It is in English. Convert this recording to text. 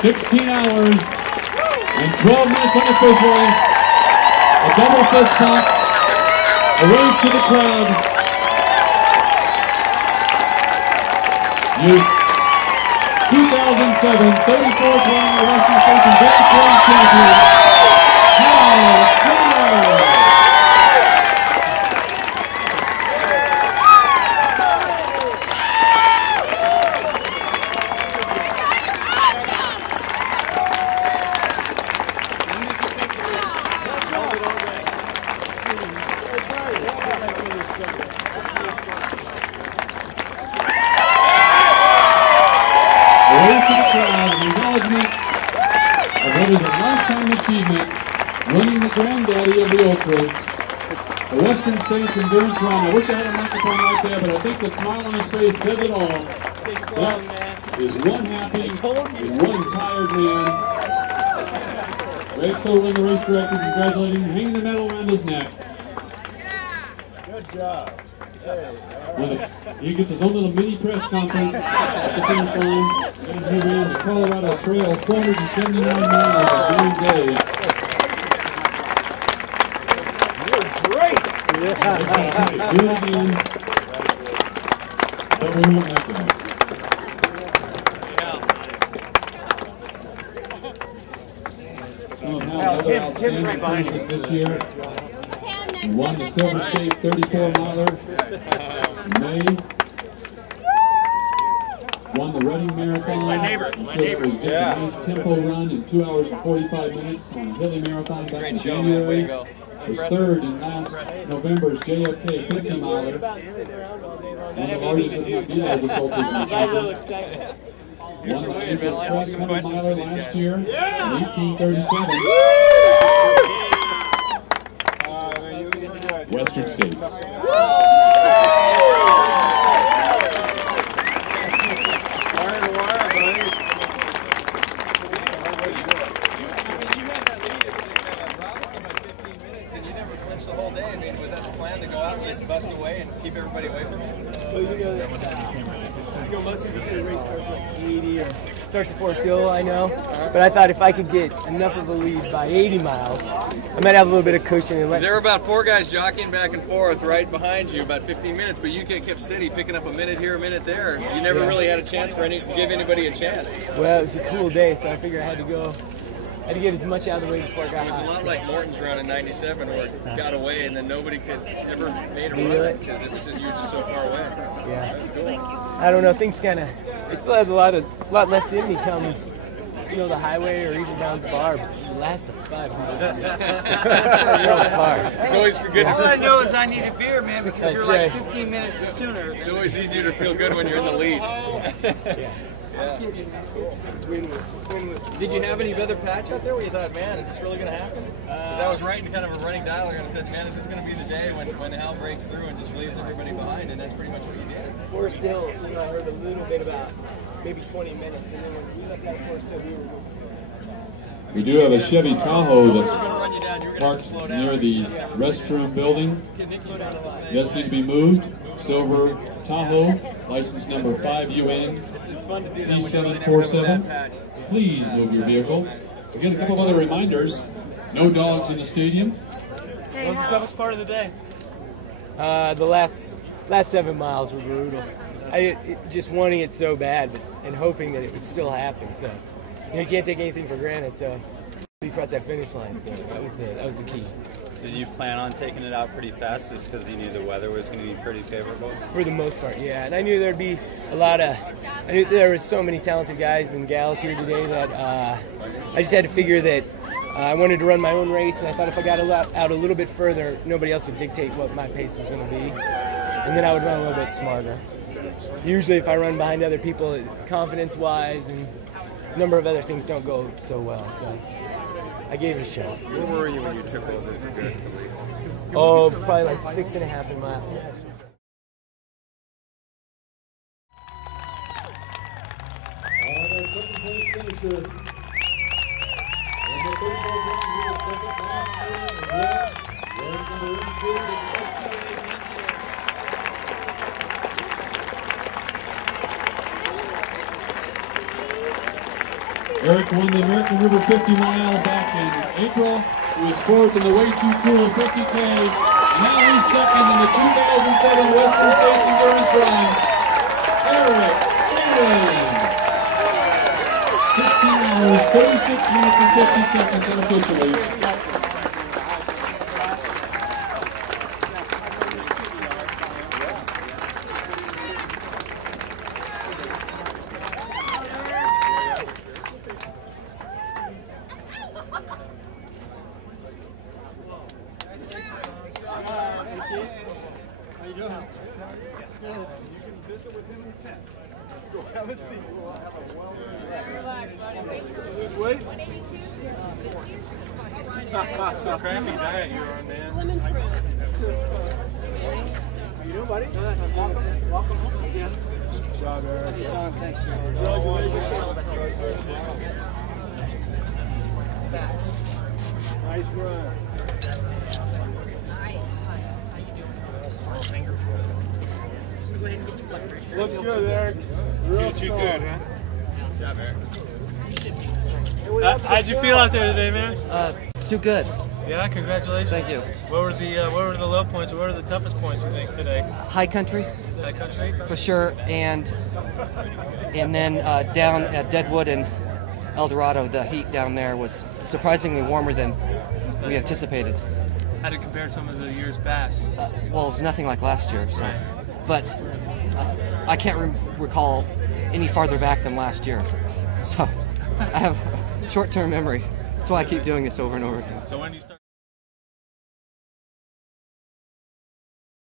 16 hours and 12 minutes unofficially. A double fist pump. A wave to the crowd. You 2007 34th Round Western Station Grand Slam champion, Hal Turner. Winning the granddaddy of the Ultras, the Western States Endurance Run. I wish I had a microphone right there, but I think the smile on his face says it all. That is one happy and one tired man. Greg Soderling, the race director, congratulating him, hanging the medal around his neck. Good job. He gets his own little mini press conference at the finish line. And he ran the Colorado Trail 479 miles in 9 days. Do it again. Double one like that. Some of Hal's other outstanding finishes this year. He won the Silver State 34-miler in May. Won the Reading Marathon. I'm sure it was just a nice tempo run in 2 hours and 45 minutes on the Hilly Marathon back in January. Was third in last November's JFK 50-miler. One of the largest, if not the largest, ultras in the country. Won the Angeles Press 100-miler last year in 1837. Western States. The whole day. I mean, was that the plan to go out and just bust away and keep everybody away from it? Well, most people say the race starts like 80 or starts at Forest Hill, I know. But I thought if I could get enough of a lead by 80 miles, I might have a little bit of cushion. And there were about 4 guys jockeying back and forth right behind you, about 15 minutes, but you kept steady, picking up a minute here, a minute there. You never really had a chance for give anybody a chance. Well, it was a cool day, so I figured I had to go. I had to get as much out of the way before I got It was hot. a lot like Morton's run in '97, where it got away and then nobody could ever made a run because it was just you were just so far away. Yeah, that was cool. I don't know. Things kind of. I still have a lot left in me come, the highway or even down the bar. But the last like 5 minutes. It's always good. All I know is I need a beer, man, because That's you're like right. 15 minutes sooner. It's always easier to feel good when you're in the lead. Yeah. Did you have any other patch out there where you thought, man, is this really going to happen? Because I was writing kind of a running dialogue and I said, man, is this going to be the day when Hal breaks through and just leaves everybody behind? And that's pretty much what you did. Forest Hill, I heard a little bit about maybe 20 minutes, and then when we left that Forest Hill, We do have a Chevy Tahoe that's parked near the restroom building. Does need to be moved. Silver Tahoe, license number 5UN P747. Please move your vehicle. Again, a couple of other reminders. No dogs in the stadium. What was the toughest part of the day? The last 7 miles were brutal. Just wanting it so bad and hoping that it would still happen. So you can't take anything for granted. So we crossed that finish line. So that was the key. Did you plan on taking it out pretty fast just because you knew the weather was going to be pretty favorable? For the most part, yeah. And I knew there'd be I knew there were so many talented guys and gals here today that I just had to figure that I wanted to run my own race, and I thought if I got out a little bit further, nobody else would dictate what my pace was going to be. And then I would run a little bit smarter. Usually if I run behind other people, confidence-wise and a number of other things don't go so well. So I gave it a shot. Where were you when you took over? Oh, probably like 6.5 in mile. Second place finisher. Number 34 Eric won the American River 50 mile back in April. He was fourth in the Way Too Cool 50K. Now he's second in the 2007 Western States Endurance Run. Eric Stanley. 16 hours, 36 minutes and 50 seconds unofficially. Have a seat. We'll have a wait. So crappy diet you're on, man. How you doing, buddy? Welcome home again. Good job, Eric. Thanks, nice run. Go ahead and get your blood pressure. Looks good, Eric. Real Too good, huh? Good job, Eric. How'd you feel out there today, man? Too good. Yeah, congratulations. Thank you. What were the low points? What were the toughest points you think today? High country, High country? for sure, and then down at Deadwood and El Dorado, the heat down there was surprisingly warmer than we anticipated. How did it compare to some of the years past? Well, it's nothing like last year, so. But I can't recall any farther back than last year, so I have short-term memory. That's why I keep doing this over and over again. So when do you